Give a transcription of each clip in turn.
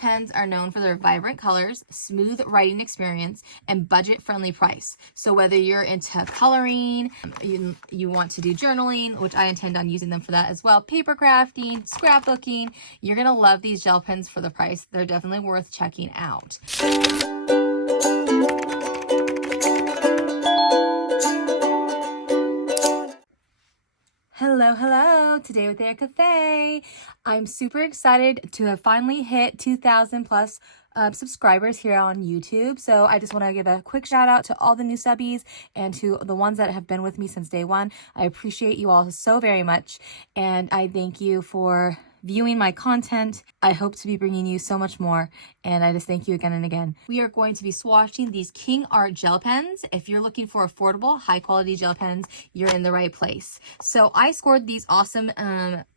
pens are known for their vibrant colors, smooth writing experience, and budget-friendly price. So whether you're into coloring, you want to do journaling, which I intend on using them for that as well, paper crafting, scrapbooking, you're gonna love these gel pens for the price. They're definitely worth checking out. Hello, today with Erica Faye. I'm super excited to have finally hit 2,000 plus subscribers here on YouTube. So I just want to give a quick shout out to all the new subbies and to the ones that have been with me since day one. I appreciate you all so very much, and I thank you for viewing my content. I hope to be bringing you so much more, and I just thank you again and again. We are going to be swatching these Kingart Gel Pens. If you're looking for affordable, high quality gel pens, you're in the right place. So I scored these awesome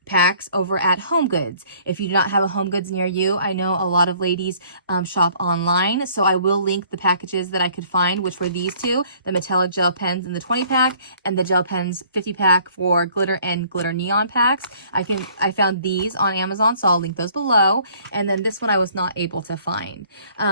packs over at Home Goods. If you do not have a Home Goods near you, I know a lot of ladies shop online, so I will link the packages that I could find, which were these two, the metallic gel pens in the 20 pack and the gel pens 50 pack for glitter and glitter neon packs. I found these on Amazon, so I'll link those below. And then this one I was not able to find.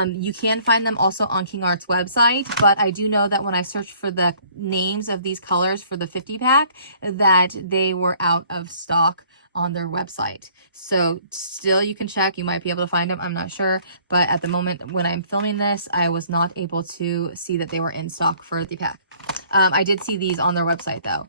You can find them also on Kingart's website, but I do know that when I searched for the names of these colors for the 50 pack, that they were out of stock on their website. So still you can check, you might be able to find them, I'm not sure, but at the moment when I'm filming this, I was not able to see that they were in stock for the pack. I did see these on their website though.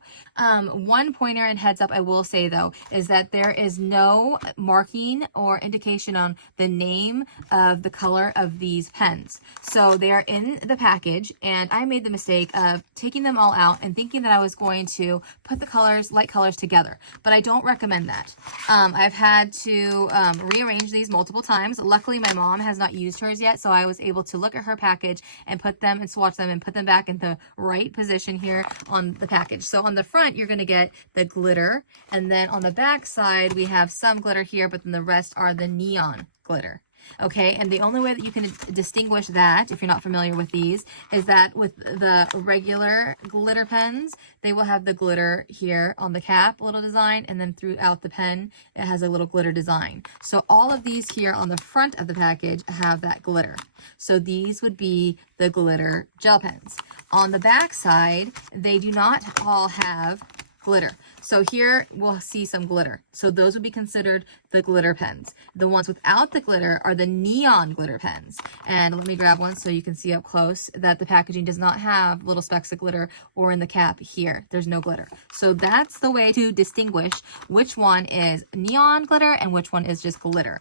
One pointer and heads up I will say though is that there is no marking or indication on the name of the color of these pens. So they are in the package, and I made the mistake of taking them all out and thinking that I was going to put the colors, light colors together, but I don't recommend that. I've had to rearrange these multiple times. Luckily my mom has not used hers yet, so I was able to look at her package and put them and swatch them and put them back in the right position here on the package. So on the front you're going to get the glitter, and then on the back side we have some glitter here, but then the rest are the neon glitter. Okay, and the only way that you can distinguish that, if you're not familiar with these, is that with the regular glitter pens, they will have the glitter here on the cap, little design, and then throughout the pen, it has a little glitter design. So all of these here on the front of the package have that glitter. So these would be the glitter gel pens. On the back side, they do not all have glitter. So here we'll see some glitter. So those would be considered the glitter pens. The ones without the glitter are the neon glitter pens. And let me grab one so you can see up close that the packaging does not have little specks of glitter, or in the cap here, there's no glitter. So that's the way to distinguish which one is neon glitter and which one is just glitter.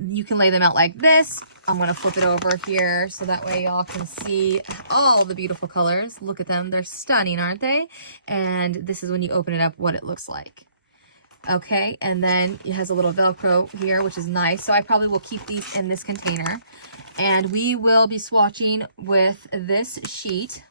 You can lay them out like this. I'm going to flip it over here so that way y'all can see all the beautiful colors. Look at them. They're stunning, aren't they? And this is when you open it up what it looks like. Okay, and then it has a little Velcro here, which is nice. So I probably will keep these in this container. And we will be swatching with this sheet.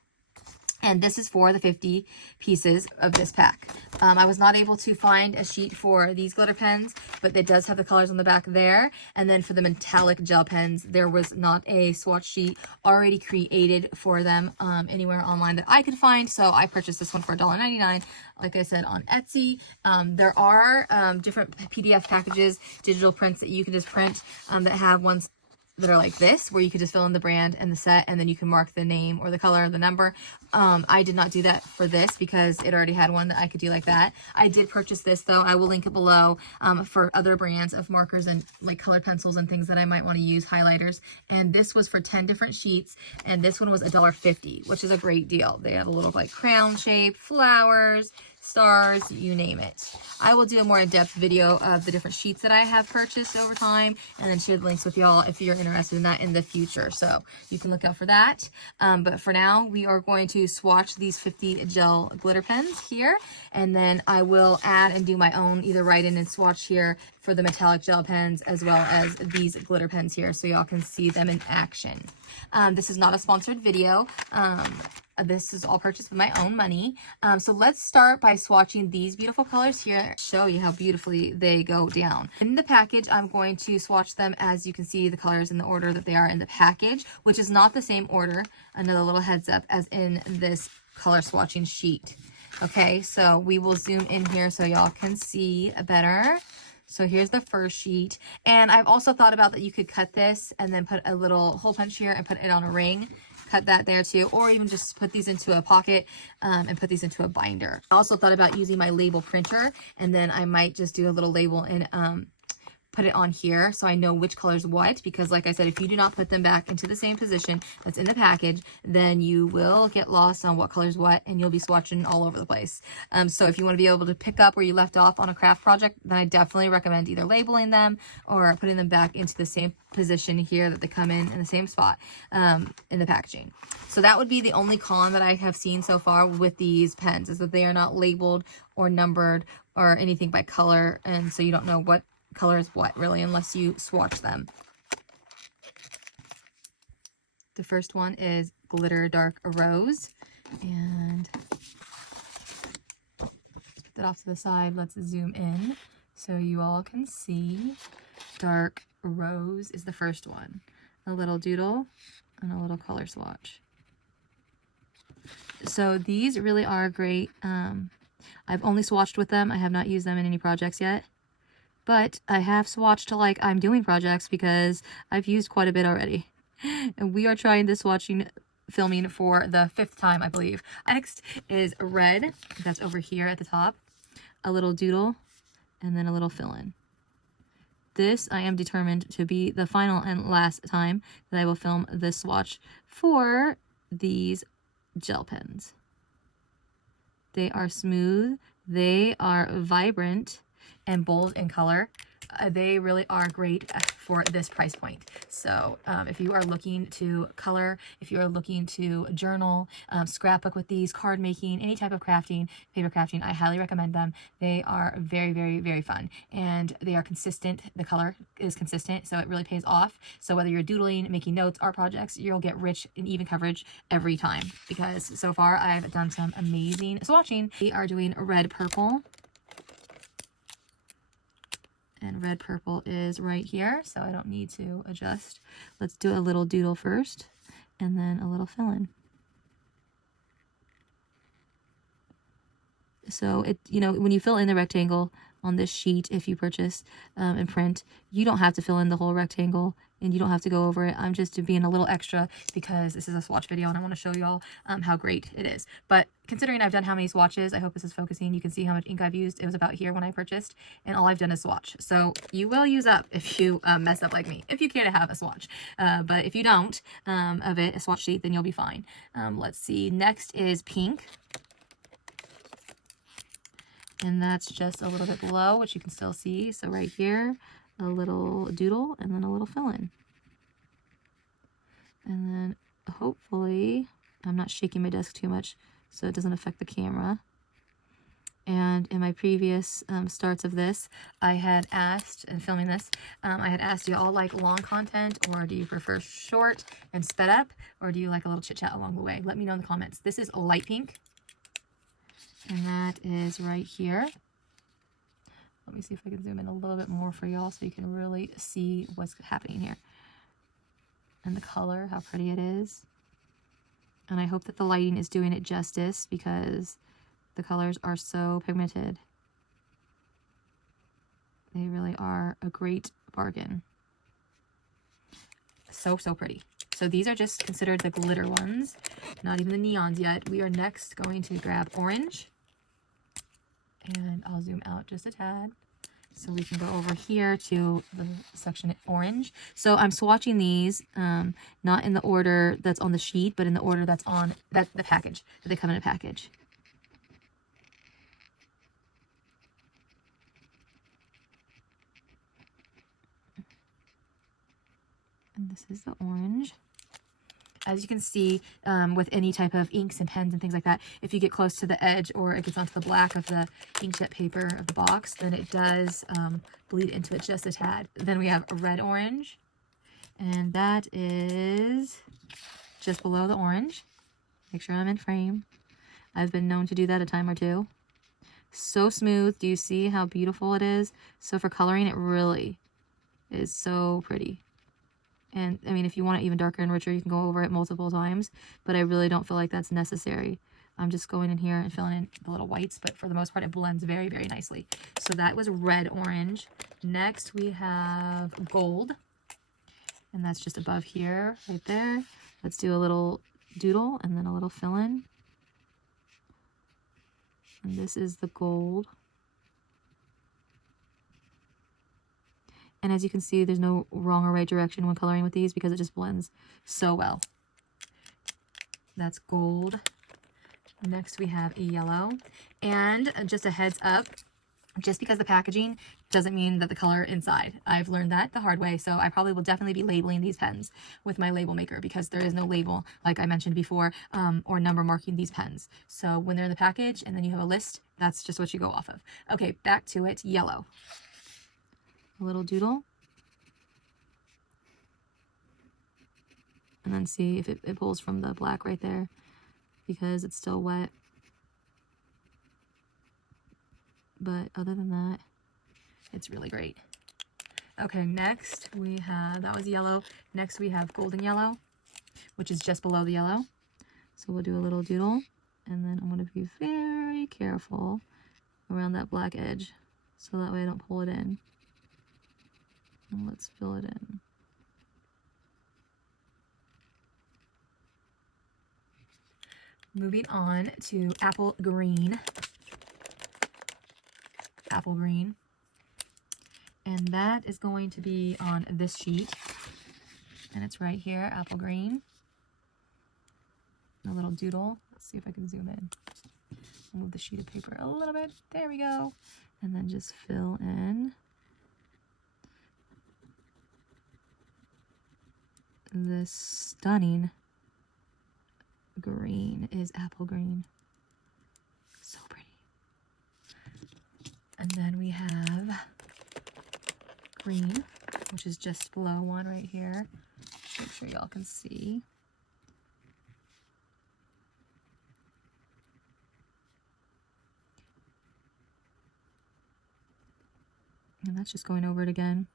And this is for the 50 pieces of this pack. I was not able to find a sheet for these glitter pens, but it does have the colors on the back there. And then for the metallic gel pens, there was not a swatch sheet already created for them anywhere online that I could find. So I purchased this one for $1.99, like I said, on Etsy. There are different PDF packages, digital prints that you can just print that have ones that are like this, where you could just fill in the brand and the set, and then you can mark the name or the color or the number. I did not do that for this because it already had one that I could do like that. I did purchase this though. I will link it below for other brands of markers and like colored pencils and things that I might want to use, highlighters. And this was for 10 different sheets, and this one was $1.50, which is a great deal. They have a little like crown shape, flowers, stars, you name it. I will do a more in-depth video of the different sheets that I have purchased over time, and then share the links with y'all if you're interested in that in the future. So you can look out for that. But for now, we are going to swatch these 50 gel glitter pens here, and then I will add and do my own either write in and swatch here for the metallic gel pens, as well as these glitter pens here, so y'all can see them in action. This is not a sponsored video. This is all purchased with my own money. So let's start by swatching these beautiful colors here, show you how beautifully they go down. In the package, I'm going to swatch them as you can see the colors in the order that they are in the package, which is not the same order, another little heads up, as in this color swatching sheet. Okay, so we will zoom in here so y'all can see better. So here's the first sheet. And I've also thought about that you could cut this and then put a little hole punch here and put it on a ring. Cut that there too, or even just put these into a pocket and put these into a binder. I also thought about using my label printer, and then I might just do a little label and put it on here so I know which color's what, because like I said, if you do not put them back into the same position that's in the package, then you will get lost on what color's what and you'll be swatching all over the place. So if you want to be able to pick up where you left off on a craft project, then I definitely recommend either labeling them or putting them back into the same position here that they come in the same spot in the packaging. So that would be the only con that I have seen so far with these pens, is that they are not labeled or numbered or anything by color, and so you don't know what color is what really unless you swatch them. The first one is Glitter Dark Rose, and put that off to the side. Let's zoom in so you all can see. Dark Rose is the first one. A little doodle and a little color swatch. So these really are great. I've only swatched with them. I have not used them in any projects yet. But I have swatched like I'm doing projects because I've used quite a bit already. And we are trying this swatching filming for the 5th time, I believe. Next is red. That's over here at the top. A little doodle and then a little fill-in. This I am determined to be the final and last time that I will film this swatch for these gel pens. They are smooth. They are vibrant and bold in color. They really are great for this price point. So if you are looking to color, if you are looking to journal, scrapbook with these, card making, any type of crafting, paper crafting, I highly recommend them. They are very, very, very fun, and they are consistent. The color is consistent, so it really pays off. So whether you're doodling, making notes, art projects, you'll get rich and even coverage every time, because so far I've done some amazing swatching. We are doing red purple. And red purple is right here, so I don't need to adjust. Let's do a little doodle first, and then a little fill-in. So it, you know, when you fill in the rectangle on this sheet, if you purchase and print, you don't have to fill in the whole rectangle, and you don't have to go over it. I'm just being a little extra because this is a swatch video and I want to show y'all how great it is. But considering I've done how many swatches, I hope this is focusing. You can see how much ink I've used. It was about here when I purchased, and all I've done is swatch. So you will use up if you mess up like me, if you care to have a swatch. But if you don't of it, a swatch sheet, then you'll be fine. Let's see. Next is pink. And that's just a little bit below, which you can still see. So right here, a little doodle and then a little fill-in. And then hopefully, I'm not shaking my desk too much so it doesn't affect the camera. And in my previous starts of this, I had asked, and filming this, I had asked, do you all like long content, or do you prefer short and sped up, or do you like a little chit chat along the way? Let me know in the comments. This is light pink. And that is right here. Let me see if I can zoom in a little bit more for y'all so you can really see what's happening here. And the color, how pretty it is. And I hope that the lighting is doing it justice because the colors are so pigmented. They really are a great bargain. So, so pretty. So these are just considered the glitter ones, not even the neons yet. We are next going to grab orange. And I'll zoom out just a tad so we can go over here to the section orange. So I'm swatching these not in the order that's on the sheet, but in the order that's on the package, that they come in a package. And this is the orange. As you can see, with any type of inks and pens and things like that, if you get close to the edge or it gets onto the black of the inkjet paper of the box, then it does bleed into it just a tad. Then we have a red orange, and that is just below the orange. Make sure I'm in frame. I've been known to do that a time or two. So smooth. Do you see how beautiful it is? So for coloring, it really is so pretty. And I mean, if you want it even darker and richer, you can go over it multiple times, but I really don't feel like that's necessary. I'm just going in here and filling in the little whites, but for the most part, it blends very, very nicely. So that was red orange. Next, we have gold, and that's just above here, right there. Let's do a little doodle and then a little fill-in. And this is the gold. And as you can see, there's no wrong or right direction when coloring with these because it just blends so well. That's gold. Next we have a yellow. And just a heads up, just because the packaging doesn't mean that the color inside. I've learned that the hard way, so I probably will definitely be labeling these pens with my label maker because there is no label, like I mentioned before, or number marking these pens. So when they're in the package and then you have a list, that's just what you go off of. Okay, back to it. Yellow. A little doodle. And then see if it pulls from the black right there because it's still wet. But other than that, it's really great. Okay, next we have, that was yellow. Next we have golden yellow, which is just below the yellow. So we'll do a little doodle, and then I'm going to be very careful around that black edge so that way I don't pull it in. And let's fill it in. Moving on to apple green. Apple green. And that is going to be on this sheet. And it's right here, apple green. A little doodle. Let's see if I can zoom in. Move the sheet of paper a little bit. There we go. And then just fill in. This stunning green is apple green. So pretty. And then we have green, which is just below one right here. Make sure y'all can see. And that's just going over it again.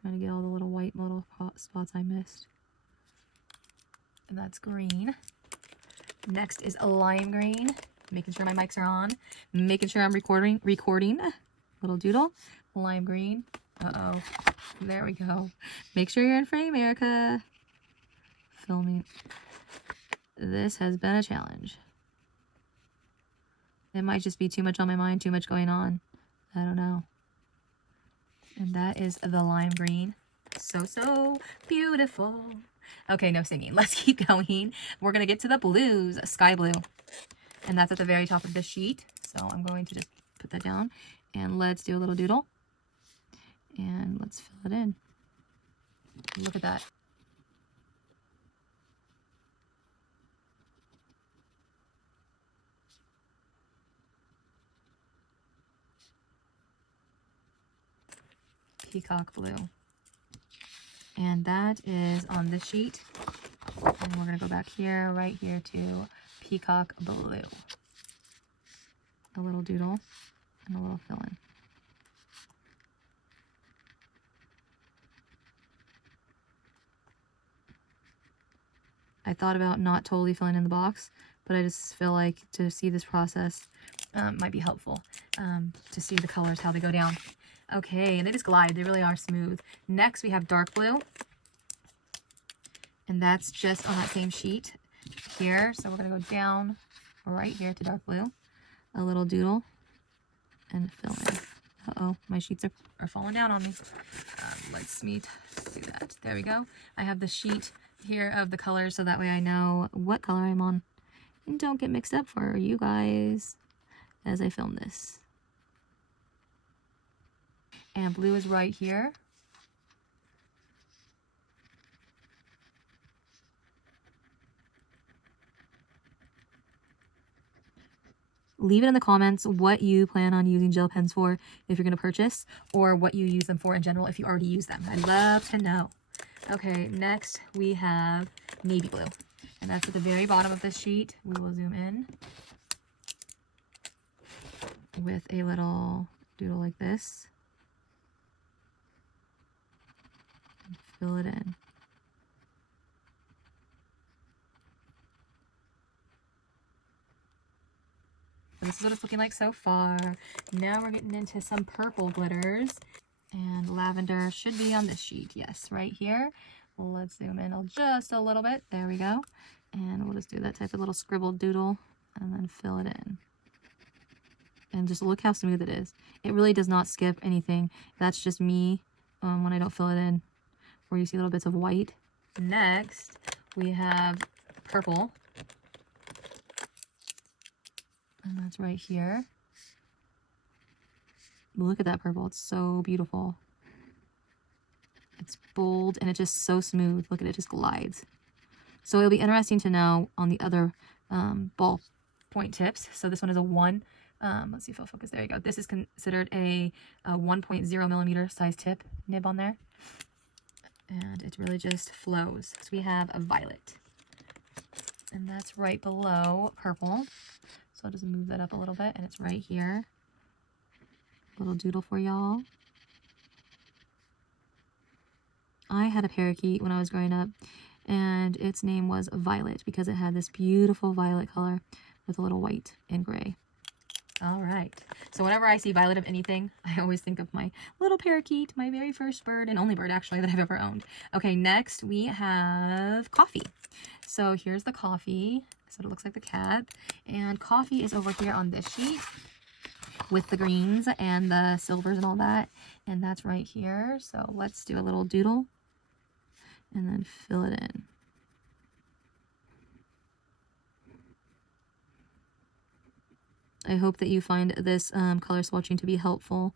Trying to get all the little white little spots I missed. And that's green. Next is a lime green. Making sure my mics are on. Making sure I'm recording. Little doodle. Lime green. Uh-oh. There we go. Make sure you're in frame, Erica. Filming. This has been a challenge. It might just be too much on my mind, too much going on. I don't know. And that is the lime green. So, so beautiful. Okay, no singing. Let's keep going. We're going to get to the blues, sky blue. And that's at the very top of the sheet. So I'm going to just put that down. And let's do a little doodle. And let's fill it in. Look at that. Peacock blue. And that is on this sheet. And we're going to go back here, right here to peacock blue. A little doodle and a little fill-in. I thought about not totally filling in the box, but I just feel like to see this process might be helpful to see the colors, how they go down. Okay, and they just glide. They really are smooth. Next, we have dark blue. And that's just on that same sheet here. So we're going to go down right here to dark blue. A little doodle and fill in. Uh-oh, my sheets are falling down on me. Let's me do that. There we go. I have the sheet here of the colors so that way I know what color I'm on. And don't get mixed up for you guys as I film this. And blue is right here. Leave it in the comments what you plan on using gel pens for if you're going to purchase, or what you use them for in general if you already use them. I'd love to know. Okay, next we have navy blue. And that's at the very bottom of this sheet. We will zoom in with a little doodle like this. And fill it in. is what it's looking like so far. Now we're getting into some purple glitters. And lavender should be on this sheet. Yes, right here. Let's zoom in just a little bit. There we go. And we'll just do that type of little scribbled doodle and then fill it in. And just look how smooth it is. It really does not skip anything. That's just me when I don't fill it in, where you see little bits of white. Next, we have purple. And that's right here. Look at that purple. It's so beautiful. It's bold and it's just so smooth. Look at it, it just glides. So it'll be interesting to know on the other ball point tips. So this one is a 1. Let's see if it'll focus. There you go. This is considered a 1.0 millimeter size tip nib on there. And it really just flows. So we have a violet. And that's right below purple. So I'll just move that up a little bit. And it's right here. Little doodle for y'all. I had a parakeet when I was growing up, and its name was Violet because it had this beautiful violet color with a little white and gray. All right, so whenever I see violet of anything, I always think of my little parakeet, my very first bird, and only bird actually that I've ever owned. Okay, next we have coffee. So here's the coffee. So it looks like the cat, and coffee is over here on this sheet with the greens and the silvers and all that, and that's right here. So let's do a little doodle and then fill it in. I hope that you find this color swatching to be helpful.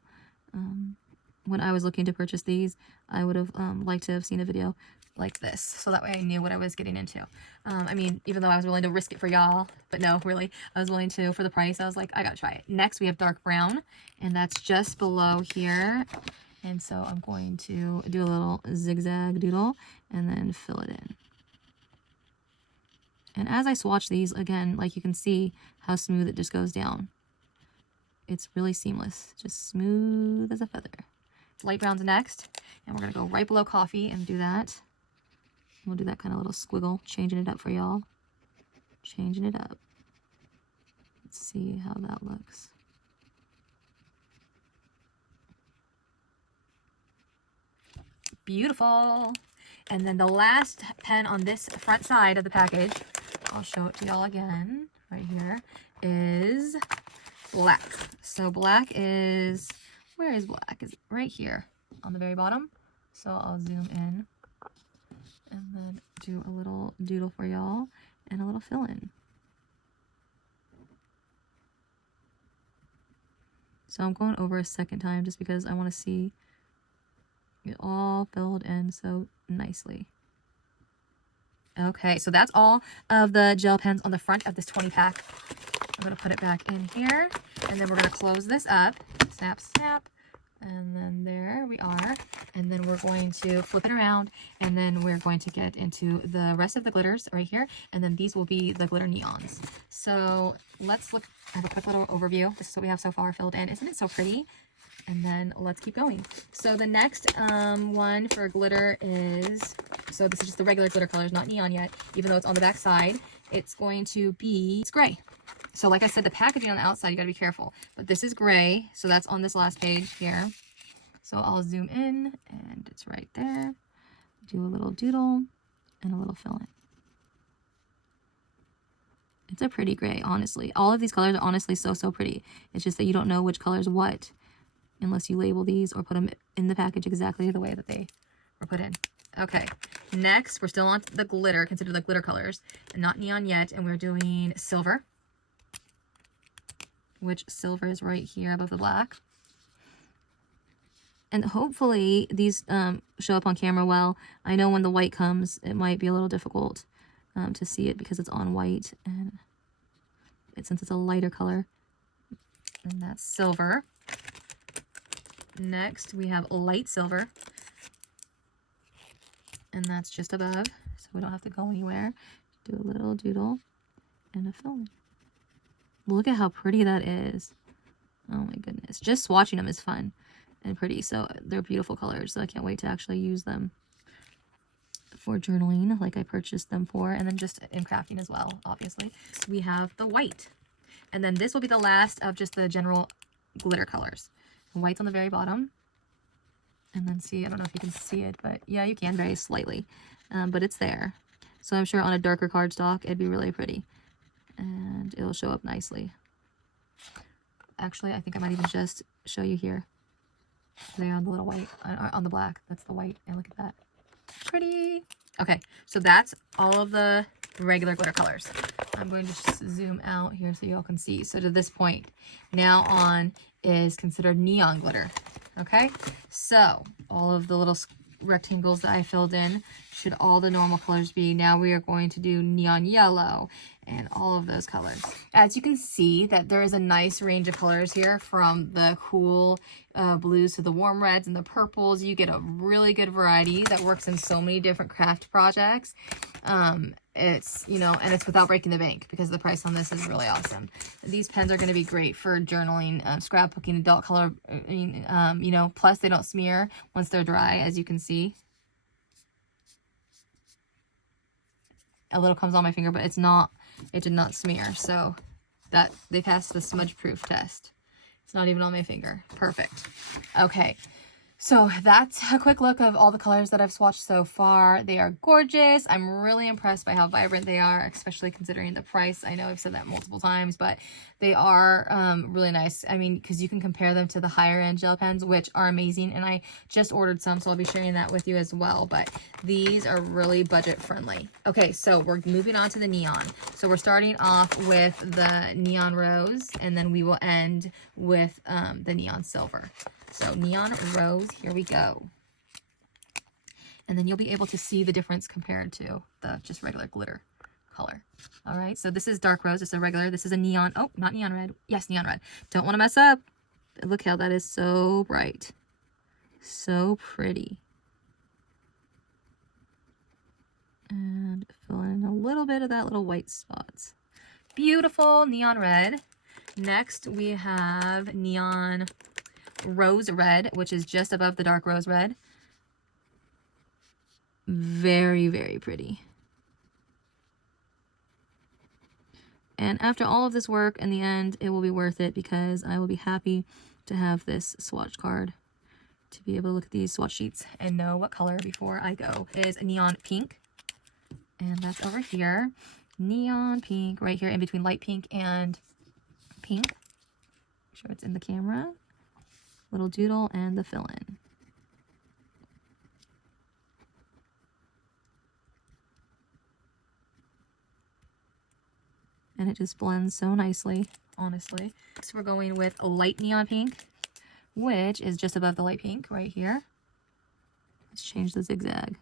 When I was looking to purchase these, I would have liked to have seen a video like this, so that way I knew what I was getting into. I mean, even though I was willing to risk it for y'all, but no, really, I was willing to for the price. I was like, I gotta try it. Next, we have dark brown, and that's just below here. And so I'm going to do a little zigzag doodle and then fill it in. And as I swatch these, again, like you can see how smooth it just goes down. It's really seamless, just smooth as a feather. Light brown's next, and we're gonna go right below coffee and do that. We'll do that kind of little squiggle, changing it up for y'all. Changing it up. Let's see how that looks. Beautiful. And then the last pen on this front side of the package, I'll show it to y'all again, right here, is black. So black is, where is black? Is it right here on the very bottom? So I'll zoom in and then do a little doodle for y'all and a little fill in. So I'm going over a second time just because I want to see it all filled in so nicely. Okay, so that's all of the gel pens on the front of this 20 pack. I'm going to put it back in here, and then we're going to close this up. Snap, snap. And then there we are. And then we're going to flip it around, and then we're going to get into the rest of the glitters right here. And then these will be the glitter neons. So let's look. I have a quick little overview. This is what we have so far filled in. Isn't it so pretty? And then let's keep going. So the next one for glitter is, so this is just the regular glitter colors, not neon yet, even though it's on the back side. It's going to be, it's gray. So like I said, the packaging on the outside, you gotta be careful. But this is gray, so that's on this last page here. So I'll zoom in, and it's right there. Do a little doodle and a little fill in. It's a pretty gray, honestly. All of these colors are honestly so pretty. It's just that you don't know which color is what unless you label these or put them in the package exactly the way that they were put in. Okay, next, we're still on the glitter, consider the glitter colors, and not neon yet, and we're doing silver, which silver is right here above the black. And hopefully these show up on camera well. I know when the white comes, it might be a little difficult to see it because it's on white, and since it's a lighter color, and that's silver. Next, we have light silver, and that's just above, so we don't have to go anywhere. Do a little doodle and a fill in. Look at how pretty that is. Oh my goodness. Just swatching them is fun and pretty, so they're beautiful colors, so I can't wait to actually use them for journaling like I purchased them for, and then just in crafting as well, obviously. So we have the white. And then this will be the last of just the general glitter colors. White's on the very bottom. And then see, I don't know if you can see it, but yeah, you can very slightly. But it's there. So I'm sure on a darker cardstock, it'd be really pretty. And it'll show up nicely. Actually, I think I might even just show you here. There on the little white, on the black. That's the white. And look at that. Pretty. Okay, so that's all of the regular glitter colors. I'm going to just zoom out here so y'all can see. So to this point, now on is considered neon glitter. Okay, so all of the little rectangles that I filled in should all the normal colors be. Now we are going to do neon yellow and all of those colors. As you can see that there is a nice range of colors here, from the cool blues to the warm reds and the purples. You get a really good variety that works in so many different craft projects. It's, you know, and it's without breaking the bank, because the price on this is really awesome. These pens are going to be great for journaling, scrapbooking, adult color, you know, plus they don't smear once they're dry, as you can see. A little comes on my finger, but it's not, it did not smear. So that they passed the smudge proof test. It's not even on my finger. Perfect. Okay. So that's a quick look of all the colors that I've swatched so far. They are gorgeous. I'm really impressed by how vibrant they are, especially considering the price. I know I've said that multiple times, but they are really nice. I mean, because you can compare them to the higher end gel pens, which are amazing. And I just ordered some, so I'll be sharing that with you as well. But these are really budget friendly. Okay, so we're moving on to the neon. So we're starting off with the neon rose, and then we will end with the neon silver. So neon rose, here we go. And then you'll be able to see the difference compared to the just regular glitter color. All right, so this is dark rose. This is a regular. This is a neon. Oh, not neon red. Yes, neon red. Don't want to mess up. Look how that is so bright. So pretty. And fill in a little bit of that little white spots. Beautiful neon red. Next, we have neon rose red, which is just above the dark rose red. Very, very pretty. And after all of this work, in the end, it will be worth it, because I will be happy to have this swatch card to be able to look at these swatch sheets and know what color before I go. It is neon pink, and that's over here. Neon pink right here in between light pink and pink. Make sure it's in the camera. Little doodle and the fill-in. And it just blends so nicely, honestly. So we're going with a light neon pink, which is just above the light pink right here. Let's change the zigzag.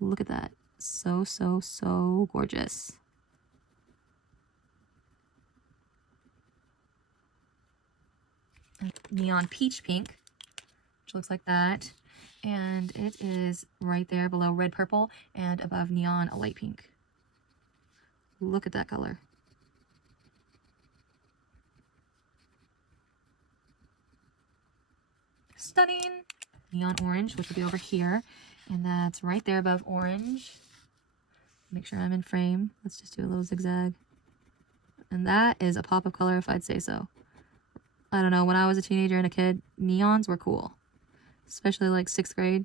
Look at that. So, so, so gorgeous. Neon peach pink, which looks like that, and it is right there below red purple and above neon light pink. Look at that color. Stunning. Neon orange, which will be over here, and that's right there above orange. Make sure I'm in frame. Let's just do a little zigzag, and that is a pop of color, if I'd say so. I don't know, when I was a teenager and a kid, neons were cool. Especially like 6th grade.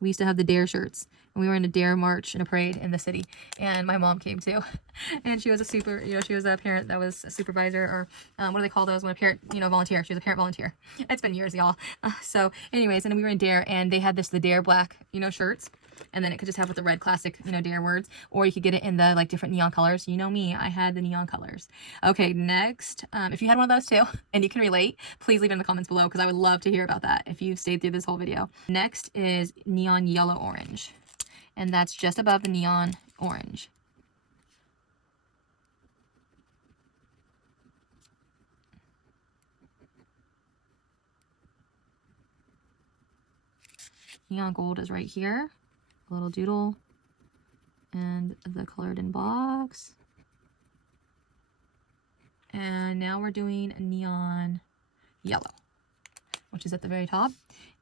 We used to have the DARE shirts. And we were in a DARE march in a parade in the city. And my mom came too. And she was a she was a parent that was a supervisor, or what do they call those when a parent, volunteer. She was a parent volunteer. It's been years, y'all. So anyways, and we were in DARE, and they had the DARE black, shirts. And then it could just have with the red classic, DARE words, or you could get it in the different neon colors. You know me, I had the neon colors. Okay, next, if you had one of those too and you can relate, please leave it in the comments below, because I would love to hear about that if you've stayed through this whole video. Next is neon yellow orange, and that's just above the neon orange. Neon gold is right here. Little doodle and the colored in box. And now we're doing neon yellow, which is at the very top.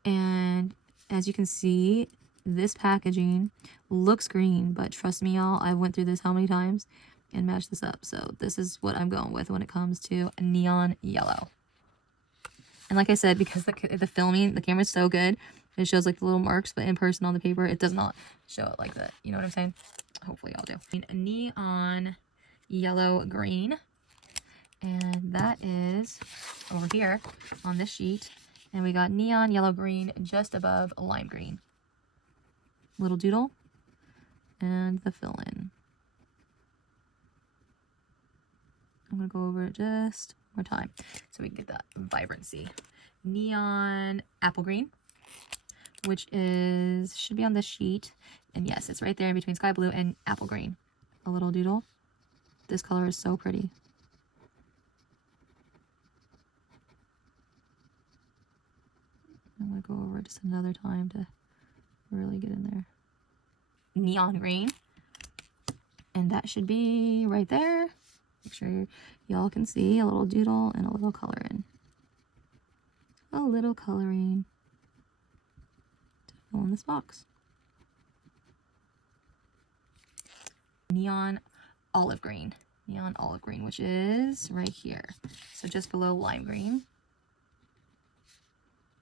And as you can see, this packaging looks green, but trust me, y'all, I went through this how many times? and match this up. So this is what I'm going with when it comes to neon yellow. And like I said, because the filming, the camera is so good, it shows like the little marks, but in person on the paper, it does not show it like that. You know what I'm saying? Hopefully y'all do. Neon yellow green. And that is over here on this sheet. And we got neon yellow green just above lime green. Little doodle. And the fill-in. I'm going to go over it just one more time so we can get that vibrancy. Neon apple green, which should be on this sheet. And yes, it's right there in between sky blue and apple green. A little doodle. This color is so pretty. I'm going to go over it just another time to really get in there. Neon green. And that should be right there. Make sure y'all can see a little doodle and a little color in. A little coloring to fill in this box. Neon olive green. Neon olive green, which is right here. So just below lime green.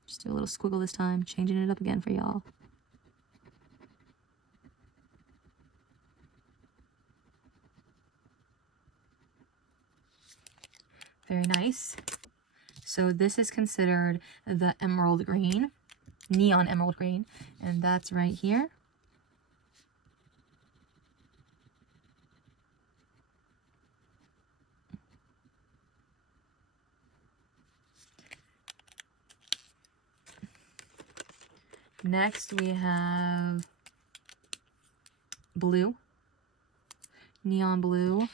Just do a little squiggle this time, changing it up again for y'all. Very nice. So this is considered the emerald green, neon emerald green, and that's right here. Next we have blue, neon blue,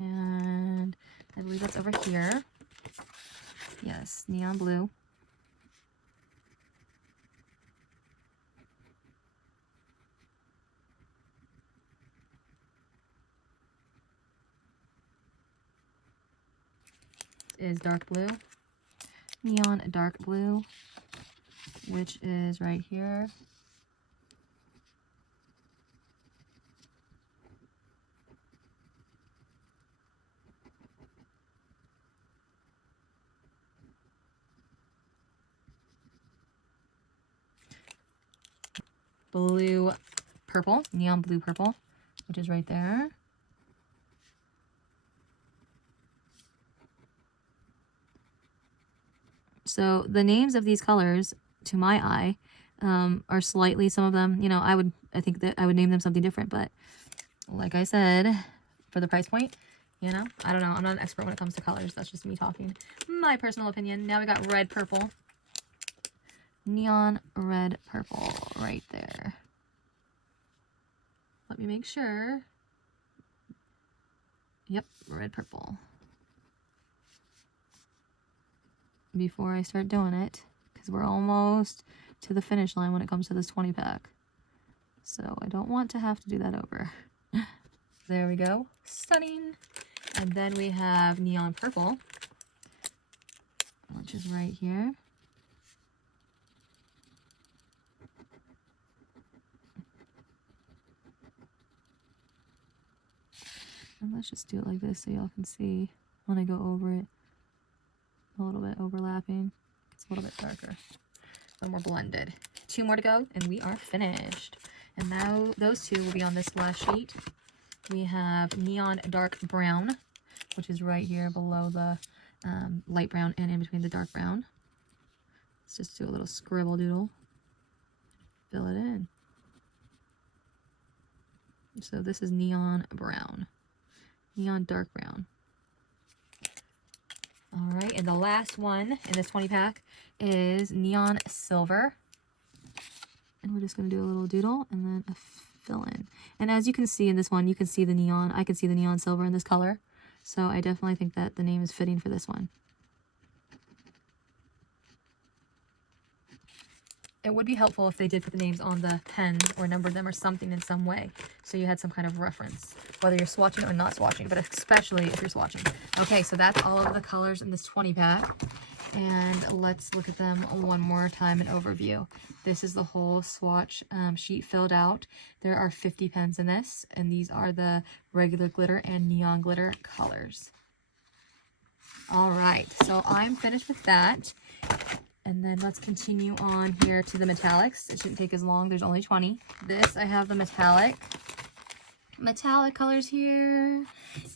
and I believe that's over here. Yes, neon blue. Is dark blue. Neon dark blue, which is right here. Blue purple, neon blue purple, which is right there. So the names of these colors, to my eye, are slightly, some of them, you know, I think that I would name them something different, but like I said, for the price point, you know, I don't know. I'm not an expert when it comes to colors. That's just me talking. My personal opinion. Now we got red purple. Neon red purple right there. Let me make sure. Yep, red purple. Before I start doing it, because we're almost to the finish line when it comes to this 20 pack. So I don't want to have to do that over. There we go. Stunning. And then we have neon purple, which is right here. And let's just do it like this so y'all can see when I go over it. A little bit overlapping. It's a little bit darker. A little more blended. 2 more to go and we are finished. And now those 2 will be on this last sheet. We have neon dark brown, which is right here below the light brown and in between the dark brown. Let's just do a little scribble doodle. Fill it in. So this is neon brown. Neon dark brown. All right, and the last one in this 20 pack is neon silver. And we're just going to do a little doodle and then a fill in. And as you can see in this one, you can see the neon. I can see the neon silver in this color. So I definitely think that the name is fitting for this one. It would be helpful if they did put the names on the pens or numbered them or something in some way, so you had some kind of reference, whether you're swatching or not swatching, but especially if you're swatching. Okay, so that's all of the colors in this 20 pack. And let's look at them one more time in overview. This is the whole swatch sheet filled out. There are 50 pens in this, and these are the regular glitter and neon glitter colors. All right, so I'm finished with that. And then let's continue on here to the metallics. It shouldn't take as long. There's only 20. This, I have the metallic colors here.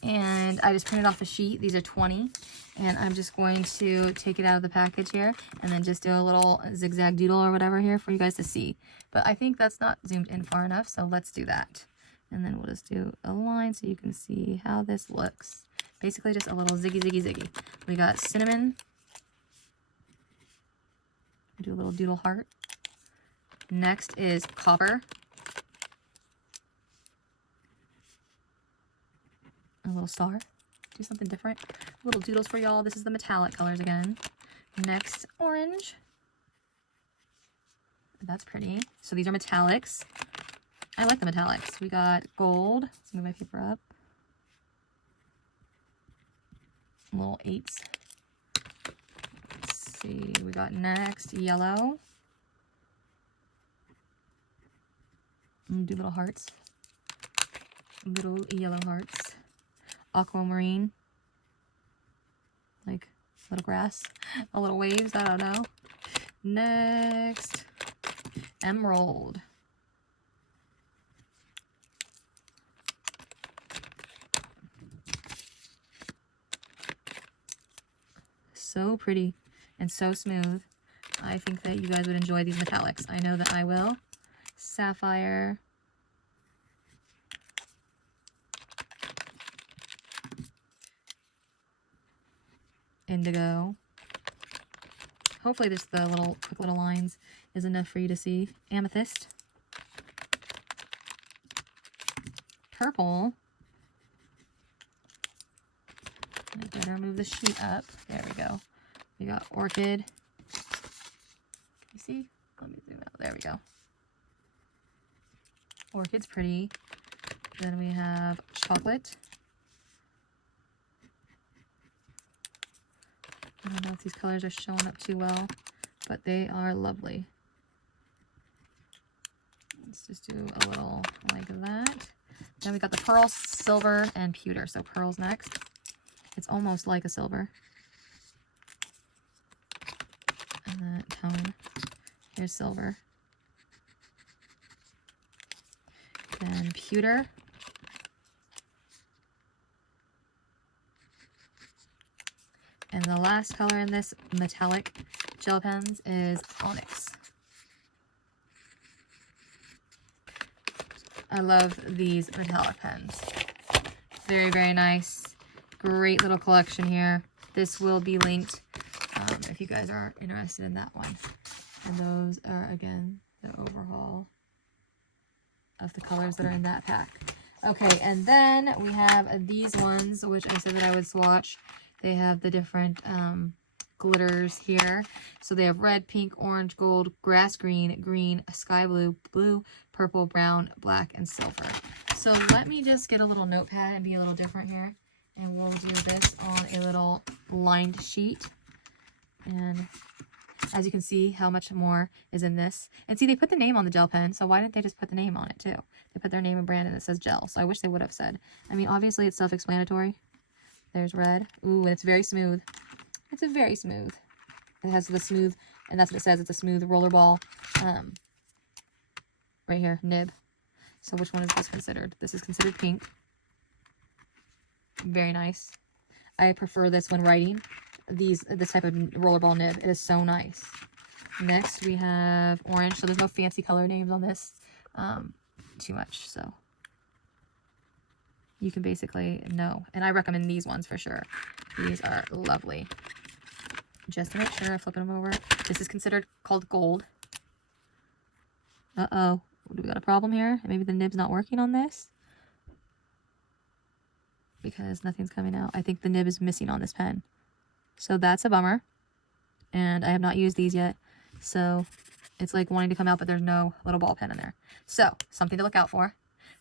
And I just printed off a sheet. These are 20. And I'm just going to take it out of the package here and then just do a little zigzag doodle or whatever here for you guys to see. But I think that's not zoomed in far enough, so let's do that. And then we'll just do a line so you can see how this looks. Basically just a little ziggy, ziggy, ziggy. We got cinnamon. Do a little doodle heart. Next is copper. A little star. Do something different. Little doodles for y'all. This is the metallic colors again. Next, orange. That's pretty. So these are metallics. I like the metallics. We got gold. Let's move my paper up. Little 8s. See, we got next yellow. Do little hearts, little yellow hearts. Aquamarine, like little grass, a little waves, I don't know. Next, emerald. So pretty. And so smooth. I think that you guys would enjoy these metallics. I know that I will. Sapphire. Indigo. Hopefully just the quick little lines is enough for you to see. Amethyst. Purple. I better move the sheet up. There we go. We got orchid. You see? Let me zoom out. There we go. Orchid's pretty. Then we have chocolate. I don't know if these colors are showing up too well, but they are lovely. Let's just do a little like that. Then we got the pearl, silver, and pewter. So pearl's next. It's almost like a silver. And that tone. Here's silver. Then pewter. And the last color in this metallic gel pens is onyx. I love these metallic pens. Very, very nice. Great little collection here. This will be linked if you guys are interested in that one. And those are, again, the overhaul of the colors that are in that pack. Okay, and then we have these ones, which I said that I would swatch. They have the different glitters here. So they have red, pink, orange, gold, grass green, green, sky blue, blue, purple, brown, black, and silver. So let me just get a little notepad and be a little different here. And we'll do this on a little lined sheet. And as you can see, how much more is in this. And see, they put the name on the gel pen, so why didn't they just put the name on it too? They put their name and brand and it says gel, so I wish they would have said. I mean, obviously it's self-explanatory. There's red. Ooh, and it's very smooth. It's a very smooth. It has the smooth, and that's what it says. It's a smooth rollerball, right here, nib. So which one is this considered? This is considered pink. Very nice. I prefer this when writing. This type of rollerball nib. It is so nice. Next we have orange. So there's no fancy color names on this. Too much. So you can basically know. And I recommend these ones for sure. These are lovely. Just to make sure, I'm flipping them over. This is considered called gold. Uh-oh. Do we got a problem here? Maybe the nib's not working on this? Because nothing's coming out. I think the nib is missing on this pen. So that's a bummer. And I have not used these yet. So It's like wanting to come out, but there's no little ball pen in there. So something to look out for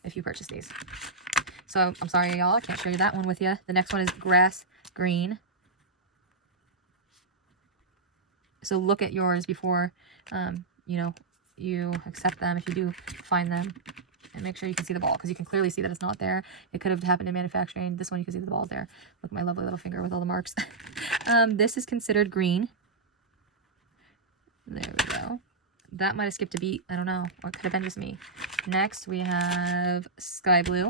if you purchase these. So I'm sorry, y'all, I can't show you that one with you. The next one is grass green. So look at yours before, you know, you accept them if you do find them. And make sure you can see the ball, because you can clearly see that it's not there. It could have happened in manufacturing. This one, you can see the ball there. Look at my lovely little finger with all the marks. This is considered green. There we go. That might have skipped a beat. I don't know. Or it could have been just me. Next, we have sky blue.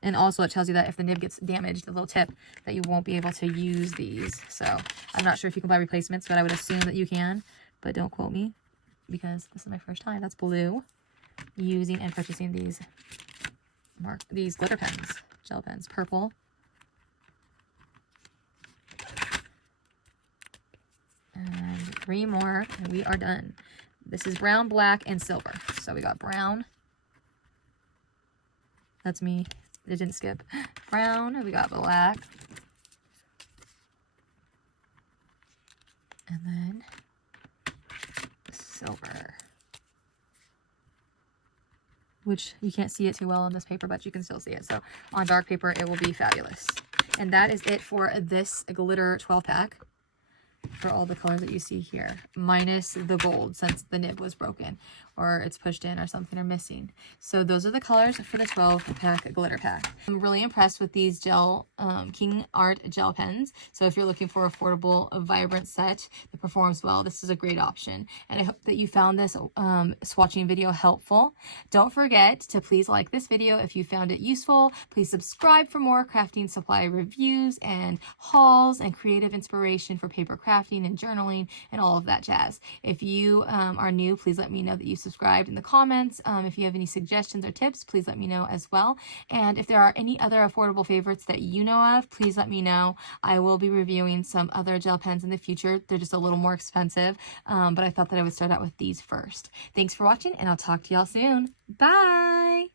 And also it tells you that if the nib gets damaged, the little tip, that you won't be able to use these. So I'm not sure if you can buy replacements, but I would assume that you can. But don't quote me, because this is my first time. That's blue. Using and purchasing these glitter pens, gel pens. Purple. And 3 more, and we are done. This is brown, black, and silver. So we got brown. That's me. It didn't skip. Brown. We got black. And then silver. Which you can't see it too well on this paper, but you can still see it. So on dark paper, it will be fabulous. And that is it for this glitter 12-pack. For all the colors that you see here, minus the gold, since the nib was broken or it's pushed in or something or missing. So those are the colors for the 12-pack glitter pack. I'm really impressed with these Kingart Gel Pens. So if you're looking for affordable, a vibrant set that performs well, this is a great option. And I hope that you found this swatching video helpful. Don't forget to please like this video if you found it useful. Please subscribe for more crafting supply reviews and hauls and creative inspiration for paper crafting and journaling and all of that jazz. If you are new, please let me know that you subscribed in the comments. If you have any suggestions or tips, please let me know as well. And if there are any other affordable favorites that you know of, please let me know. I will be reviewing some other gel pens in the future. They're just a little more expensive, but I thought that I would start out with these first. Thanks for watching, and I'll talk to y'all soon. Bye!